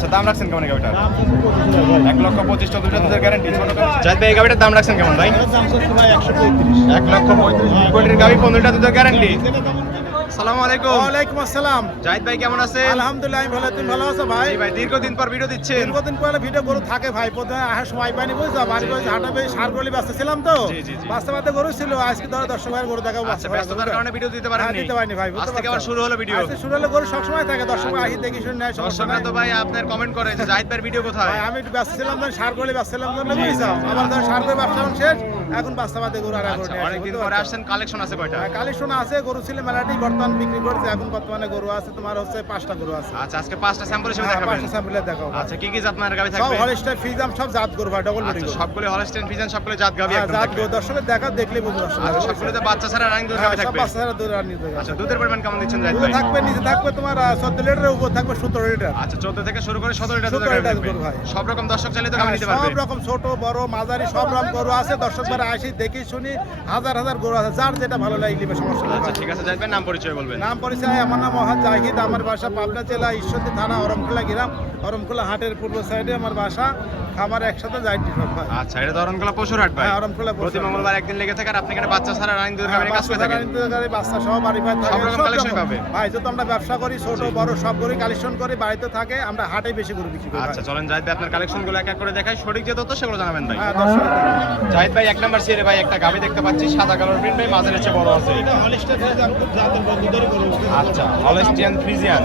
আচ্ছা, দাম রাখছেন কেমন এই গাবিটার? 1,25,000 14 লিটার গ্যারান্টি। জাহিদ ভাই এই গাবিটার দাম রাখছেন কেমন ভাই? 1,35,000 কোটির গাবি 15 লিটার দুধের গ্যারান্টি। আসসালামু আলাইকুম। ওয়ালাইকুম আসসালাম। জাহিদ ভাই কেমন আছেন? আলহামদুলিল্লাহ আমি ভালো, তুমি ভালো আছো ভাই? জি ভাই, দীর্ঘদিন পর ভিডিও দিচ্ছেন। দীর্ঘদিন পরে ভিডিও গরু থাকে ভাই, প্রথমে আসার সময় পাইনি বুঝছো, বাড়ি করে হাটে বেশ সার গলি ব্যস্ত ছিলাম তো, বাস্তা বাতে গরু ছিল, আজকে ধরো দর্শক ভাইয়ের গরু দেখাবো। আচ্ছা, ব্যস্ততার কারণে ভিডিও দিতে পারেননি। দিতে পারিনি ভাই। আজ থেকে আবার শুরু হলো ভিডিও। আজকে শুরু হলো, গরু সবসময় থাকে, দর্শক ভাই আসি দেখি শুনে নেয়। দর্শকরা তো ভাই আপনার কমেন্ট করে যে জাহিদ ভাইয়ের ভিডিও কোথায়? ভাই আমি একটু ব্যস্ত ছিলাম, ধর সার গলি ব্যস্ত ছিলাম জন্য বুঝছো, আবার ধর সার গলি ব্যবসা শেষ, এখন বাস্তা বাতে গরু আর আচ্ছা, অনেকদিন পরে আসছেন, কালেকশন আছে কয়টা? কালেকশন আছে, গরু ছিল মেলাটি, বর্তমান বিক্রি করছে, এখন বর্তমানে গরু আছে তোমার হচ্ছে 5টা গরু আছে। আচ্ছা, আজকে 5টা স্যাম্পল হিসেবে দেখাবেন। 5টা স্যাম্পলে দেখাবো। আচ্ছা, কি কি জাত মানের গাবি সব থাকবে? হলস্টাইন ফ্রিজাম, সব জাত গরু ভাই, ডবল বডি আচ্ছা, গরু। সবগুলো হলস্টাইন ফ্রিজিয়ান, সবগুলো জাত গাবি একদম জাত থাকবে। গরু দর্শকের দেখা দেখলে বুঝতে পারছো। আচ্ছা, সবগুলোতে বাচ্চা ছাড়া রানিং দুধ গাবি সব থাকবে। বাচ্চা ছাড়া দুধ আর নিতে হবে। আচ্ছা, দুধের পরিমাণ কেমন দিচ্ছেন জাহিদ দুধ ভাই? থাকবে, নিচে থাকবে তোমার 14 লিটারের উপর থাকবে 17 লিটার। আচ্ছা, 14 থেকে শুরু করে 17 লিটার দুধের 17 গাবি লিটার থাকবে। গরু ভাই। সব রকম দর্শক চাইলে তো গাবি নিতে সব পারবে। রকম ছোট বড় মাঝারি সব রকম গরু আছে, দর্শক ভাই আসি দেখি শুনি, হাজার হাজার গরু আছে, যার যেটা ভালো লাগে নিবে, সমস্যা নেই। আচ্ছা, ঠিক আছে জাহিদ ভাই, নাম পরিচয় বলবেন। নাম পরিচয়, আমার নাম মোহাম্মদ জাহিদ, আমার বাসা পাবনা জেলা ঈশ্বরদী থানা অরমখোলা গ্রাম, অরমখোলা হাটের পূর্ব সাইডে আমার বাসা, খামার একসাথে জাহিদ ভাই। আচ্ছা, এটা ধরনকলা পশুর হাট ভাই। হ্যাঁ, অরমখোলা প্রতি মঙ্গলবার একদিন লেগে থাকে আর আপনি এখানে বাচ্চা ছাড়া রানিং দুধের গাবি নিয়ে কাজ করে থাকেন। বাচ্চা সহ বাড়ি ভাই থাকে, সব রকম কালেকশন পাবে ভাই। যত আমরা ব্যবসা করি, ছোট বড় সব গরু কালেকশন করি, বাড়িতে থাকে, আমরা হাটে বেশি গরু বিক্রি করি। আচ্ছা, চলেন জাহিদ ভাই আপনার কালেকশন গুলো এক এক করে দেখাই, সঠিক যে তথ্য সেগুলো জানাবেন ভাই। হ্যাঁ, দর্শক জাহিদ ভাই 1 নাম্বার সিরে ভাই একটা গাবি দেখতে পাচ্ছি, সাদা কালার প্রিন্ট ভাই, মাঝের চেয়ে বড় আছে। এটা হলিস্টার ফ্রিজিয়ান, খুব জাতের বন্ধুদের গরু। আচ্ছা, হলস্টিয়ান ফ্রিজিয়ান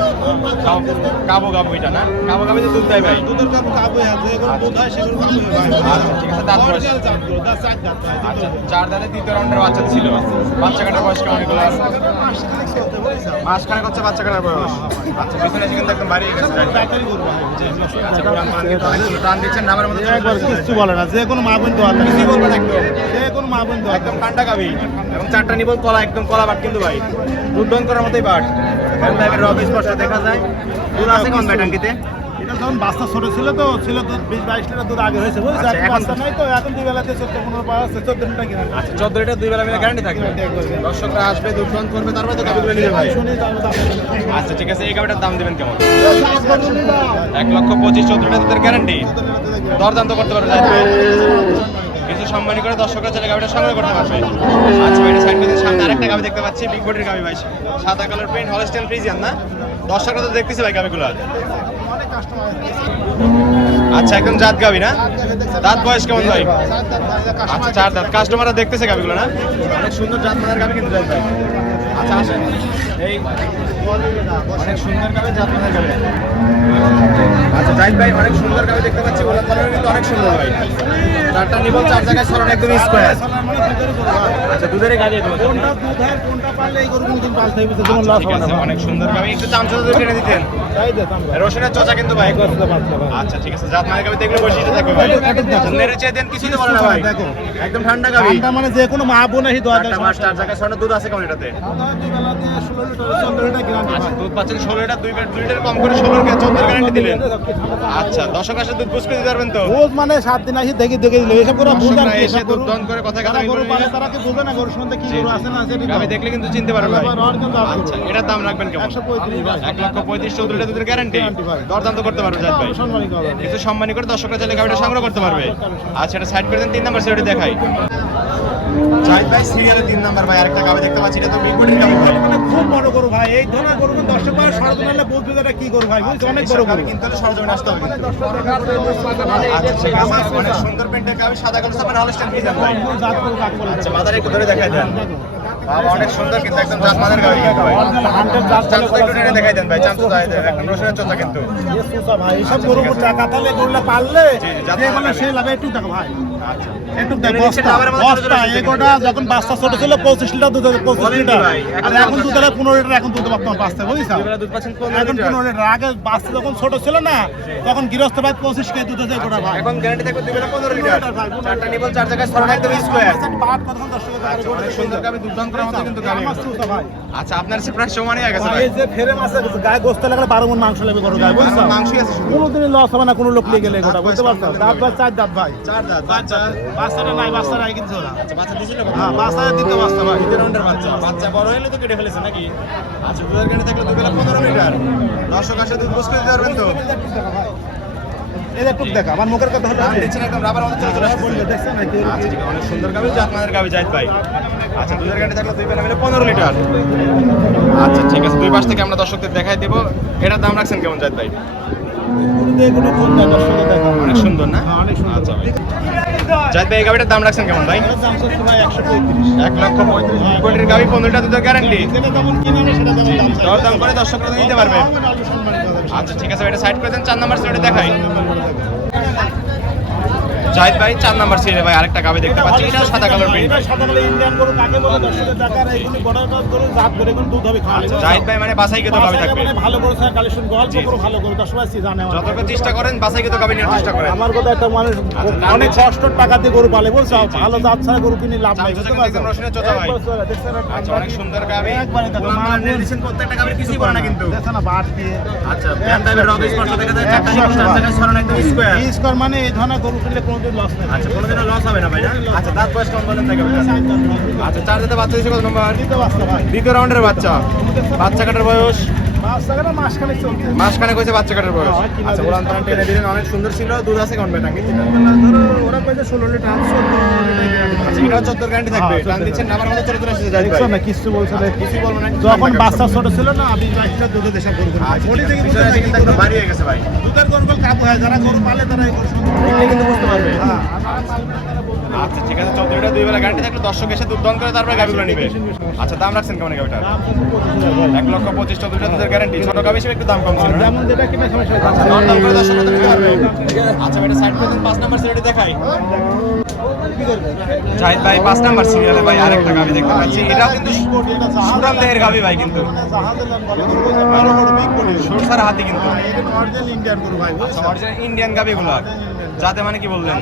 কাবো গাবো, এটা না কাবো গাবিতে দুধ দেয় ভাই? দুধের কাবু কাবু আছে, এগুলো দুধ হয়, সেগুলো কাবু হয় ভাই। আচ্ছা, ঠিক আছে, দাঁত বয়স? অরিজিনাল জাত গরু, দাঁত চার দাঁত ভাই। আচ্ছা, 4 দাঁতে 3 রাউন্ডের বাচ্চা ছিল। বাচ্চা কাটার বয়স কেমন এগুলো? মাস খানেক হচ্ছে বাচ্চা কাটার বয়স। আচ্ছা, পিছনে এসে কিন্তু একদম বাড়িয়ে গেছে। ব্যাটারি গরু ভাই। আচ্ছা, পুরান পুরান কিন্তু অনেকগুলো টান দিচ্ছেন, নামের মধ্যে একবার কিছু বলে না, যে কোনো মা বোন দোয়া থাকে, কি বলবেন একদম? যে কোনো মা বোন দোয়া একদম ঠান্ডা গাবি এবং 4টা নিবল কলা, একদম কলা বাট কিন্তু ভাই, দুধ দন করার মতোই বাট। ব্যাগের রব স্পর্শ দেখা যায়। দুধ আছে কোন ভাই ট্যাঙ্কিতে? এটা যখন বাচ্চা ছোট ছিল তো, ছিল তো 20-22 লিটার দুধ আগে হয়েছে বুঝছো, আচ্ছা, এখন এখন বাচ্চা নাই তো, এখন দুই বেলাতে 14-15 পাওয়া আছে, 14 লিটার কিনা। আচ্ছা, 14 লিটার 2 বেলা মিলে গ্যারান্টি থাকবে। দর্শকরা আসবে, দুধ দন করবে, তারপরে তো গাবিগুলো নিবে ভাই। শুনি তাহলে তো আচ্ছা, ঠিক আছে, এই গাবিটার দাম দিবেন কেমন? 1,25,000 14 লিটার দুধের গ্যারান্টি। দরদাম তো করতে পারবে জাহিদ ভাই, কিছু সম্মানী করে দর্শকরা চাইলে গাবিটা সংগ্রহ করতে পারবে। আচ্ছা ভাই, এটা সাইড করে সামনে আরেকটা গাবি দেখতে পাচ্ছি, বিগ বডির গাবি ভাই, সাদা কালার প্রিন্ট, হলস্টাইন ফ্রিজিয়ান না? দর্শকরা তো দেখতেছে ভাই গাবিগুলো। অনেক কাস্টমার আচ্ছা, একদম জাত গাবি না? দাঁত বয়স কেমন ভাই? আচ্ছা, 4 দাঁত। কাস্টমাররা দেখতেছে গাবিগুলো না? অনেক সুন্দর জাত মানের গাবি কিন্তু জাহিদ ভাই। আচ্ছা, আসেন, এই অনেক সুন্দর গাবি, জাত মানের গাবি। আচ্ছা জাহিদ ভাই, অনেক সুন্দর গাবি দেখতে পাচ্ছি, ওলান পালান কিন্তু অনেক সুন্দর ভাই। 4টা নিবল, 4 জায়গায় ছড়ানো, একদম স্কয়ার। আচ্ছা, দুধেরই গাবি এগুলো। কোনটা দুধ হয় কোনটা পারলে এই গরু কোনদিন পালতে হইবে, যেমন আচ্ছা, লস ঠিক হবে না আছে, ভাই। অনেক সুন্দর গাবি, একটু চামচা দুধ কিনে দিতেন। তাই দে দাম ভাই। রসুনের চচা কিন্তু ভাই। আচ্ছা, ঠিক আছে, জাত মানের গাবি দেখলে বৈশিষ্ট্য থাকবে ভাই। নেড়ে চেয়ে দেন, কিছুই তো বলে না ভাই, দেখো একদম ঠান্ডা গাবি। ঠান্ডা মানে যে কোনো মা বোন এসে দোয়া দেয়। 4 জায়গায় ছড়ানো দুধ আছে কেমন এটাতে? দুই বেলা দিয়ে 16 লিটার 14 লিটার গ্যারান্টি আচ্ছা, ভাই। দুধ পাচ্ছেন 16 লিটার, 2 লিটার কম করে 16 গ্যারান্টি দিলেন। আচ্ছা, দর্শক আসলে দুধ বুঝ করে দিতে পারবেন তো? রোজ মানে 7 দিন আসি দেখে দেখে দিলে এসব করে বুঝ আর দর্শকরা কি, এসে এসব দুধ গরু দন করে কথা যারা কাটাকাটি গরু করে পালে নিলে তারা কি বুঝে না গরুর সঙ্গে কি গরু আছে না আছে এটা গাবি দেখলে কিন্তু চিনতে পারবে ভাই। আচ্ছা, এটার দাম রাখবেন কেমন? 135 ভাই। 1,35,000 14 লিটার দুধের গ্যারান্টি। Guarantee ভাই। দরদাম তো করতে পারবে জাহিদ ভাই, সম্মানিত হবে। একটু সম্মানী করে দর্শকরা চাইলে গাবিটা সংগ্রহ করতে পারবে। আচ্ছা, এটা সাইড করে দেন, 3 নাম্বার সিরিয়ালটি দেখাই। জাহিদ ভাই, সিরিয়ালে 3 নাম্বার ভাই, আরেকটা গাবি দেখতে পাচ্ছি, এটা তো বিগ বডির গাবি ভাই। মানে খুব বড় গরু ভাই, এই ধরনের গরু মানে দর্শক ভাই সরজমিনে হলে বুঝবে যে এটা কি গরু ভাই, বুঝছো, অনেক বড় গরু। কিন্তু সরজমিনে আসতে হবে কিন্তু। দর্শক দেখার জন্য আচ্ছা, ঠিক আছে, অনেক সুন্দর প্রিন্টের গাবি, সাদা কালো সামনে হলস্টাইন ফ্রিজিয়ান ভাই। জাত গরু কাকে বলে? আচ্ছা, মাদার একটু ধরে দেখাই দেন। বাবা, অনেক সুন্দর কিন্তু, একদম জাত মানের গাবি কিন্তু ভাই। হান্ড্রেড জাত চামচা একটু টেনে দেখাই দেন ভাই, চামচা দেখাই দেন, একদম রসুনের চচা কিন্তু। এ সুসা ভাই, এইসব গরু টাকা তাহলে গরুলা পাললে জি, জাত যে বলে মানের সে লাভে একটু দেখো ভাই। আচ্ছা, একটু দেখ এমনি নিচে বস্তা ডাবের মধ্যে ছোট ছোট বস্তা পিস এগোটা যখন বাচ্চা ছোট ছিল 25 লিটার দুধ, 25 বলেন কি লিটার, ভাই, আর এখন দুধ হলে 15 লিটার, এখন দুধ বর্তমান পাচ্ছে বুঝছো। দুবেলা দুধ পাচ্ছেন 15 এখন লিটার। 15 লিটার, আগে বাচ্চা যখন ছোট ছিল না তখন গৃহস্থ ভাই 25 কেজি দুধ হচ্ছে গোটা ভাই। এখন গ্যারান্টি থাকবে দুবেলা 15 লিটার। ভাই, 4টা নিবল, 4 জায়গায় ছড়ানো, একদম স্কয়ার। বাট কতক্ষণ দর্শকের কাছে আচ্ছা, গরু অনেক সুন্দর গাবি, দুধ দান করার মতো কিন্তু গাবি। আমার সুসা ভাই। আচ্ছা, আপনার সে প্রায় সমানই হয়ে গেছে ভাই, ভাই। এই যে ফ্রেম আছে গায়ে গোস্ত লাগলে 12 মণ মাংস লাগবে গরু গায়ে, বুঝছো। মাংসই আছে শুধু। কোনোদিনই লস হবে না কোনো লোক নিয়ে গেলে গোটা, বুঝতে পারছো। দাঁত ভাই 4 দাঁত ভাই। 4 দাঁত। বাচ্চাটা নাই, বাচ্চা নাই কিন্তু ওরা। আচ্ছা, বাচ্চা দিছিল কত? হ্যাঁ, বাচ্চা দ্বিতীয় বাচ্চা ভাই। 2 রাউন্ডের বাচ্চা। বাচ্চা বড় হলে তো কেটে ফেলেছে নাকি? আচ্ছা, দুধের গ্যারান্টি থাকলে দুবেলা 15 লিটার। দর্শক আসলে দুধ বুঝ করে দিতে পারবেন তো? এটা টুক দেখা আমার মুখের কথা হলো টান দিচ্ছেন একদম রাবার মতো চলে আসছে। দেখছেন নাকি আচ্ছা, ঠিক আছে, অনেক সুন্দর গাবি জাতমানের গাবি জাহিদ ভাই। আচ্ছা, দুধের গাড়ি থাকলে দুই বেলা মিলে 15 লিটার। আচ্ছা, ঠিক আছে, দুই পাশ থেকে আমরা দর্শকদের দেখাই দেব। এটার দাম রাখছেন কেমন জাহিদ ভাই? এগুলো সুন্দর দর্শক দেখা অনেক সুন্দর না? অনেক সুন্দর। আচ্ছা ভাই, জাহিদ ভাই এই গাবিটার দাম রাখছেন কেমন ভাই? এটার দাম হচ্ছে ভাই 135 1,35,000 কোটির গাবি, 15টা দুধের গ্যারান্টি। যেটা যেমন কিনা সেটা যেমন দাম চাই। দরদাম করে দর্শকরা নিতে পারবে। আচ্ছা, ঠিক আছে, এটা সাইড করে দেন। 4 নাম্বার সিরিয়ালে দেখাই। জাহিদ ভাই 4 নাম্বার সিরিয়ালে ভাই আরেকটা গাবি দেখতে পাচ্ছি। এটা সাদা কালার প্রিন্ট। এটা সাদা কালো ইন্ডিয়ান গরু কাকে বলে দর্শকের দেখার এইগুলো বর্ডার কাজ করে জাত করে এখন দুধ হবে খাওয়া। আচ্ছা, জাহিদ ভাই মানে বাছাই কত গাবি থাকবে? মানে ভালো গরু স্যার কালেকশন গল্প করে ভালো গরু দর্শক আছে জানে আমার। যতটা চেষ্টা করেন বাছাই কত গাবি নেওয়ার চেষ্টা করেন। আমার কথা একটা মানুষ আচ্ছা, অনেক কষ্ট টাকা দিয়ে গরু পালে বলছো ভালো জাত ছাড়া গরু কিনে লাভ নাই বুঝতে পারছো? একদম রসুনের চোচা ভাই। আচ্ছা, অনেক সুন্দর গাবি। একবারে দেখো গোলাম মালা নিয়ে দিচ্ছেন, প্রত্যেকটা গাবির কিছুই বলে না কিন্তু। দেখো না বাট দিয়ে আচ্ছা, ব্যান টাইপের রব স্পর্শ দেখা যায়। চারটা নিপুল চার জায়গায় ছড়ানো একদম স্কয়ার। এই স্কোর মানে এই ধরনের গরু কিনলে কোনোদিন লস নেই। আচ্ছা, কোনোদিনও লস হবে না ভাই না? আচ্ছা, দাঁত বয়স কেমন বলেন দেখে ভাই। আচ্ছা, 4 দাঁতে বাচ্চা দিয়েছে কত নম্বর? দিতে পারছো ভাই দ্বিতীয় রাউন্ডের বাচ্চা। বাচ্চা কাটার বয়স 5 টাকা না মাস খানিক চলছে। মাসখানেক হয়েছে বাচ্চা কাটার বয়স। আচ্ছা, ওলান তালান টেনে দিলেন, অনেক সুন্দর ছিল। দুধ আছে কোন বেটা কিন্তু? ধরো ওরা কইছে 16 লিটার 14 আচ্ছা, এটা 14 গ্যারান্টি থাকবে। টান দিচ্ছেন নাম্বার মতো চলে আসছে জাহিদ ভাই। দেখছো না কিছু বলছে না কিছু বলবো না। যখন বাচ্চা ছোট ছিল না আমি বাইকটা দুধে দেশা গরু কিনতাম। আচ্ছা, বডি থেকে বিষয়টা বুঝতে কিন্তু একদম ভারী হয়ে গেছে ভাই। দুধের গরুগুলো কাবু হয় যারা গরু পালে তারা এই গরু শুনতে দেখলে কিন্তু বুঝতে পারবে। হ্যাঁ আচ্ছা, ঠিক আছে, 14টা দুই বেলা গ্যারান্টি থাকলে দর্শক এসে দুধ দন করে তারপরে গাবিগুলো নিবে। আচ্ছা, দাম রাখছেন কেমন গাবিটার? 1,25,000 14টা দুধের গ্যারান্টি। ছোট গাবি হিসেবে একটু দাম কম ছিল না? যেমন যেটা কিনা সমস্যা আচ্ছা, দরদাম করে দর্শক নিতে পারবে। আচ্ছা, এটা সাইড করে 5 নাম্বার সিরিয়ালে দেখাই। জাহিদ ভাই 5 নাম্বার সিরিয়ালে ভাই আরেকটা গাবি দেখতে পাচ্ছি। এটাও কিন্তু সুরাম দেহের গাবি ভাই, কিন্তু সরসার হাতি কিন্তু। অরিজিনাল ইন্ডিয়ান গাবিগুলো যাতে মানে কি বললেন?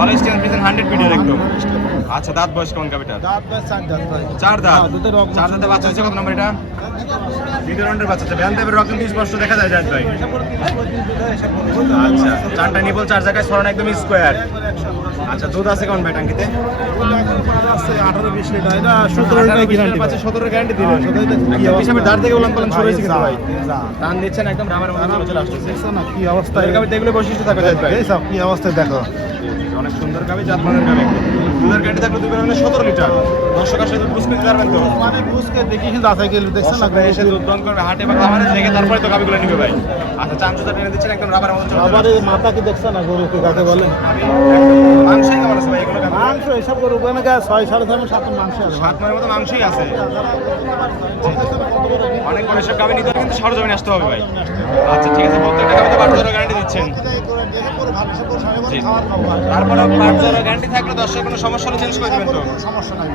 হলিস্টিয়ান ফ্রিজিয়ান 100 ভিডিও একদম। আচ্ছা, দাঁত বয়স কোন গাবিটা? 4 দাঁত। 4 দাঁতে বাচ্চা হচ্ছে কত নম্বর এটা? দ্বিতীয় রাউন্ডের বাচ্চা। ব্যান টাইপের রক কিন্তু স্পষ্ট দেখা যায় জাহিদ ভাই। আচ্ছা, 4টা নিপল 4 জায়গায় ছড়ানো একদম স্কয়ার। আচ্ছা, দুধ আছে কোন ভাই ট্যাঙ্কিতে? 18-20 লিটার এটা 17 লিটার গ্যারান্টি 17 গ্যারান্টি দিলেন। হিসাবে দাঁড় থেকে বললাম বলেন শুরু হয়েছে কিন্তু ভাই। টান দিচ্ছেন একদম রাবার মতো চলে আসছে। দেখছো না কি অবস্থা এর গাবি দেখলে বৈশিষ্ট্য থাকবে জাহিদ ভাই। এই সব কি অবস্থায় দেখো অনেক সুন্দর গাবি, জাতমানের গাবি। দুধের গ্যারান্টি থাকলে দুই বেলা 17 লিটার। দর্শক আসলে দুধ বুঝতে পারবেন তো? মানে বুঝকে দেখি যাচাই করে দেখছেন না দর্শকরা এসে দুধ দন করবে হাটে বা খামারে, দেখে তারপরে তো গাবিগুলো নিবে ভাই। আচ্ছা, চামচুটা টেনে দিচ্ছেন একদম রাবার মতো চলে আবার এই মাথা কি দেখছেন না গরুকে কাকে বলেন মাংসই কেমন আছে ভাই এগুলো গাবি? মাংস এসব গরু মানে 6 7.5 7 মাংস আছে 7 মাসের মতো মাংসই আছে। অনেক বড় সব গাবি নিতে হলে কিন্তু সরজমিনে আসতে হবে ভাই। আচ্ছা, ঠিক আছে, প্রত্যেকটা গাবিতে 12 গ্যারান্টি দিচ্ছেন। জি। তারপরে 12 গ্যারান্টি থাকলে দর্শক কোনো সমস্যা হলে চেঞ্জ করে দিবেন তো? সমস্যা নাই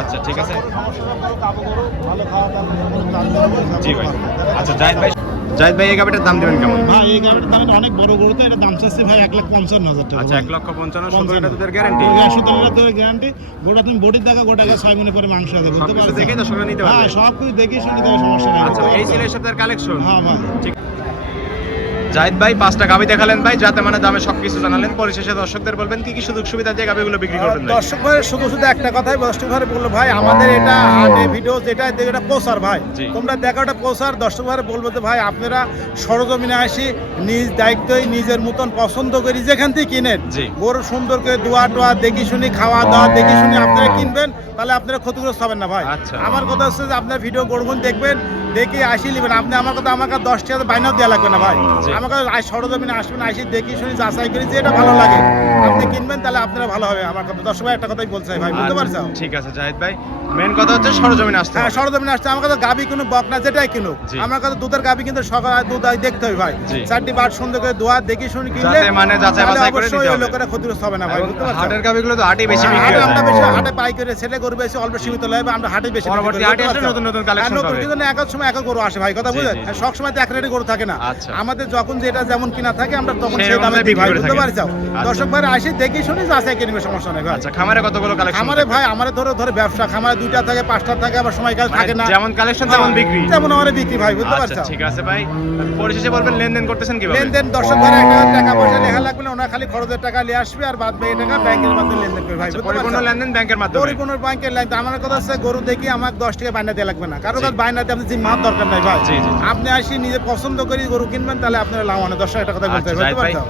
আচ্ছা, ঠিক আছে। ভালো খাওয়া দাওয়া জি ভাই। আচ্ছা, জাহিদ ভাই এই গাবিটার দাম দিবেন কেমন? ভাই এই গাড়ির দাম অনেক বড় গরু তো এটা দাম চাচ্ছে ভাই 1,55,000 টাকা আচ্ছা, 1,55,000 17টা দুধের গ্যারান্টি। 17 টাকা গ্যারান্টি গোটা তুমি বডির দেখা গোটা 6 মিনিট পরে মাংস আছে বুঝতে সবকিছু পারছো দেখেই দর্শকরা নিতে হ্যাঁ পারবে। সব কিছু দেখি শুনে দেওয়া সমস্যা নাই আচ্ছা, এই ছিল এই সপ্তাহের কালেকশন। হ্যাঁ ভাই ঠিক। জাহিদ ভাই 5টা গাবি দেখালেন ভাই, যাতে মানে দামে সবকিছু জানালেন। পরিশেষে দর্শকদের বলবেন কি কি সুযোগ সুবিধা দিয়ে গাবিগুলো বিক্রি করবেন ভাই? দর্শক ভাই শুধু একটা কথাই দর্শক ভাই বললো ভাই আমাদের এটা হাটে ভিডিও যেটা দেখে এটা প্রচার ভাই জি। তোমরা দেখো এটা প্রচার দর্শক ভাই বলবো যে ভাই আপনারা সরজমিনে আসি নিজ দায়িত্বই নিজের মতন পছন্দ করি যেখান থেকে কিনেন জি। গরু সুন্দর করে দোয়া টোয়া দেখি শুনি খাওয়া দাওয়া দেখি শুনি আপনারা কিনবেন তাহলে আপনারা ক্ষতিগ্রস্ত হবেন না ভাই। আচ্ছা। আমার কথা হচ্ছে যে আপনার ভিডিও গরুগুন দেখবেন দেখি আসি নেবেন আপনি আমার কথা আমাকে 10 টাকা বাইনাও দেওয়া লাগবে না ভাই জি। আমাকে সরজমিনে আসবেন আসি দেখি শুনি যাচাই করি যে এটা ভালো লাগে আপনি কিনবেন তাহলে আপনারা ভালো হবে আমার কথা 10 ভাই একটা কথাই বলছে ভাই বুঝতে পারছো? আচ্ছা, ঠিক আছে জাহিদ ভাই, মেন কথা হচ্ছে সরজমিনে আসতে হ্যাঁ হবে। সরজমিনে আসছে আমার কাছে গাবি কোনো বক না যেটাই কিনুক জি। আমার কাছে দুধের গাবি কিন্তু সকাল দুধ দেখতে হবে ভাই জি। 4টি বার সুন্দর করে দোয়া দেখি শুনি কিনলে যাতে মানে যাচাই তাহলে বাছাই করে অবশ্যই নিতে ওই হবে। লোকেরা ক্ষতিগ্রস্ত হবে না ভাই এবং বুঝতে পারছো? হাটের গাবিগুলো তো হাটে বেশি বিক্রি হাটে হয়। আমরা বেশি হাটে পাই করে ছেলে গরু বেশি অল্প সীমিত লাগবে আমরা হাটে বেশি বিক্রি পরবর্তী করি, হাটে বুঝতে আসলে পারছো? নতুন নতুন কালেকশন হ্যাঁ, নতুন পাবে। কিন্তু এক সময় এক গরু আসে ভাই কথা জি, বুঝলেন জি। সব সময় তো এক রেটে গরু থাকে না আচ্ছা। আমাদের যখন যেটা যেমন কিনা থাকে আমরা তখন সেই সেই দামে অনুযায়ী দিই ভাই বিক্রি করে বুঝতে থাকেন। পারছো? আচ্ছা। দর্শক ভাই আসি দেখি শুনি যাচাই কিনবে সমস্যা নেই ভাই। আচ্ছা, খামারে কতগুলো কালেকশন? আমারে ভাই আমারে ধরে ব্যবসা খামারে 2টা থাকে 5টা থাকে আবার সময় কাল থাকে না যেমন কালেকশন তেমন বিক্রি। যেমন আমারে বিক্রি ভাই বুঝতে আচ্ছা, পারছো? ঠিক আছে ভাই, পরিশেষে বলবেন লেনদেন করতেছেন কিভাবে? লেনদেন দর্শক ভাই টাকা পয়সা লেখা লাগবে না ওনা খালি খরচের টাকা নিয়ে আসবে আর বাদ বাকি টাকা ব্যাংকের মাধ্যমে লেনদেন করবে ভাই আচ্ছা, বুঝতে পরিপূর্ণ পারছো? লেনদেন ব্যাংকের মাধ্যমে। পরিপূর্ণ ভাই আমাকে লাগবে। আমার কথা হচ্ছে গরু দেখি আমাকে 10 টাকা বাইনা দেওয়া লাগবে না, কারো কাছে বাইনা দিয়ে আপনি জিম্মার দরকার নাই ভাই। জি, জি, জি। আপনি আসি নিজে পছন্দ করি গরু কিনবেন, তাহলে আপনার লাভ অনেক 10 টাকা কথা বলতে আচ্ছা হবে, জাহিদ বুঝতে ভাই, পারছো?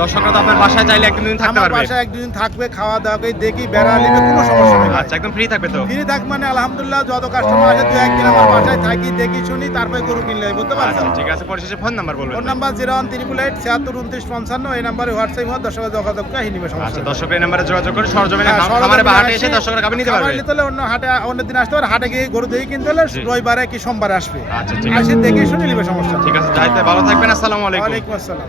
দর্শকরা তো আপনার বাসায় চাইলে একদিন দুদিন থাকতে আমার পারবে। বাসায় একদিন থাকবে, খাওয়া দাওয়া করে দেখি বেড়া নিবে, কোনো সমস্যা নেই ভাই। আচ্ছা একদম ফ্রি থাকবে তো? ফ্রি থাক মানে আলহামদুলিল্লাহ, যত কাস্টমার আসে 2-1 দিন আমার বাসায় থাকি, দেখি শুনি, তারপরে গরু কিনলে, বুঝতে পারছো? আচ্ছা ঠিক আছে, পরিশেষে ফোন নাম্বার বলবেন। ফোন নাম্বার 01388 76 29 55, এই নাম্বারে হোয়াটসঅ্যাপ হোক, দর্শকের যোগাযোগ করে নিবে, সমস্যা আচ্ছা নেই। দর্শক এই নাম্বারে যোগাযোগ করে সরজমিনে হ্যাঁ, খামারে বা হাটে সরজমিনে এসে আসি, দর্শকরা গাভী নিতে পারবে। খামার নিতে হলে অন্য হাটে, অন্য দিন আসতে পারে, হাটে গিয়ে গরু দেখে কিনতে হলে জি। রবিবারে কি সোমবারে আসবে, আচ্ছা ঠিক আছে, আসি দেখে শুনে নিবে, সমস্যা নেই। ঠিক আছে জাহিদ ভাই, ভালো থাকবেন, আসসালামু আলাইকুম। ওয়ালাইকুম আসসালাম।